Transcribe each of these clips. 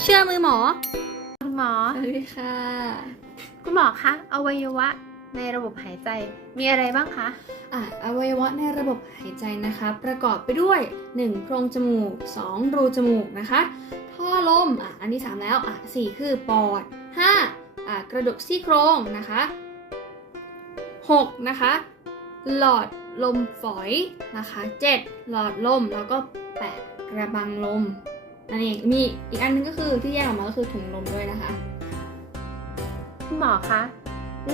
เชื่อมือหมอ คุณหมอ สวัสดีค่ะ คุณหมอคะ อวัยวะในระบบหายใจมีอะไรบ้างคะ อะอวัยวะในระบบหายใจนะคะ ประกอบไปด้วย 1. โพรงจมูก 2. รูจมูกนะคะ ท่อลม อะ อันที่ 3 แล้ว อะ 4 คือปอด 5. อะ กระดูกซี่โครงนะคะ 6. นะคะ หลอดลมฝอยนะคะ 7. หลอดลม แล้วก็ 8. กระบังลม นั่นเองมีอีกอันนึงก็คือที่แยกออกมาก็คือถุงลมด้วยนะคะ คุณหมอคะ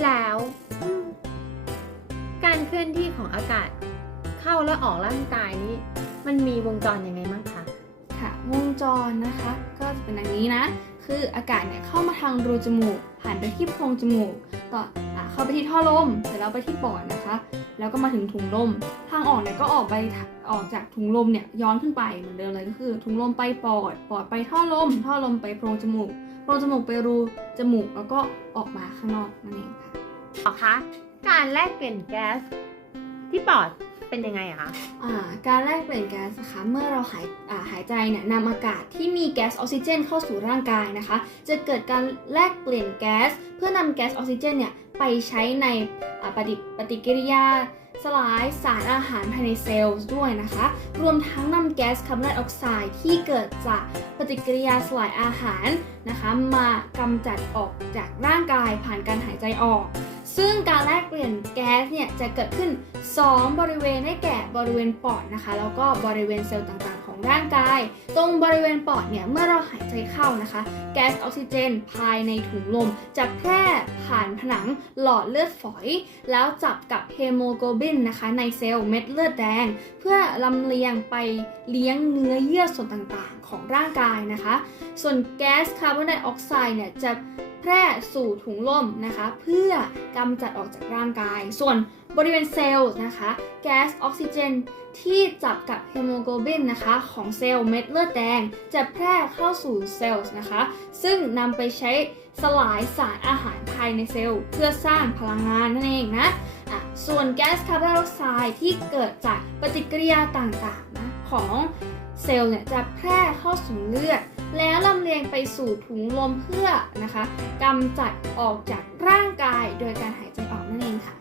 แล้วอืมการเคลื่อนที่ของอากาศเข้าและออกร่างกายนี้ มันมีวงจรยังไงบ้างคะค่ะวงจรนะคะ ก็จะเป็นอย่างนี้นะ คืออากาศเนี่ยเข้ามาทางรูจมูก ผ่านไปที่โพรงจมูก ต่ออะเข้าไปที่ท่อลมเสร็จแล้วไปที่ปอดนะคะ แล้วก็มาถึงถุงลม ทางออกเนี่ยก็ออกไปออกจากถุงลมเนี่ยย้อนขึ้นไปเหมือนเดิมเลยก็คือ ถุงลมไปปอด ปอดไปท่อลม ท่อลมไปโพรงจมูก โพรงจมูกไปรูจมูกแล้วก็ออกมาข้างนอกนั่นเองค่ะหมอคะการแลกเปลี่ยนแก๊สที่ปอดเป็นยังไงอะคะอ่าการแลกเปลี่ยนแก๊สนะคะเมื่อเราหายอ่าหายใจเนี่ยนำอากาศที่มีแก๊สออกซิเจน เข้าสู่ร่างกายนะคะ จะเกิดการแลกเปลี่ยนแก๊สเพื่อนำแก๊สออกซิเจนเนี่ยไปใช้ในอ่า ปฏิปฏิกิริยา สลายสารอาหารภายในเซลล์ด้วยนะคะ รวมทั้งนำแก๊สคาร์บอนไดออกไซด์ที่เกิดจากปฏิกิริยาสลายอาหารนะคะ มากำจัดออกจากร่างกายผ่านการหายใจออก ซึ่งการแลกเปลี่ยนแก๊สเนี่ยจะเกิดขึ้น 2 บริเวณได้แก่บริเวณปอดนะคะ แล้วก็บริเวณเซลล์ต่างๆ ของร่างกาย ตรงบริเวณปอดเนี่ยเมื่อเราหายใจเข้านะคะ แก๊สออกซิเจน ภายในถุงลม จะแพร่ผ่านผนังหลอดเลือดฝอย แล้วจับกับเฮโมโกลบินนะคะ ในเซลล์เม็ดเลือดแดง เพื่อลำเลียงไปเลี้ยงเนื้อเยื่อส่วนต่างๆ ของร่างกายนะคะ ส่วนแก๊สคาร์บอนไดออกไซด์เนี่ยจะแพร่สู่ถุงลมนะคะ เพื่อกำจัดออกจากร่างกายส่วน บริเวณเซลล์นะคะแก๊สออกซิเจนที่จับกับเฮโมโกลบินนะคะของเซลล์เม็ดเลือดแดง จะแพร่เข้าสู่เซลล์นะคะ ซึ่งนำไปใช้สลายสารอาหารภายในเซลล์ เพื่อสร้างพลังงานนั่นเองนะะส่วนแก๊สคาร์บอนไดออกไซด์ที่เกิดจากปฏิกิริยาต่างๆนะของเซลล์เนี่ยจะแพร่เข้าสู่เลือด แล้วลำเลียงไปสู่ถุงลมเพื่อนะคะกำจัดออกจากร่างกายโดยการหายใจออกนั่นเองค่ะ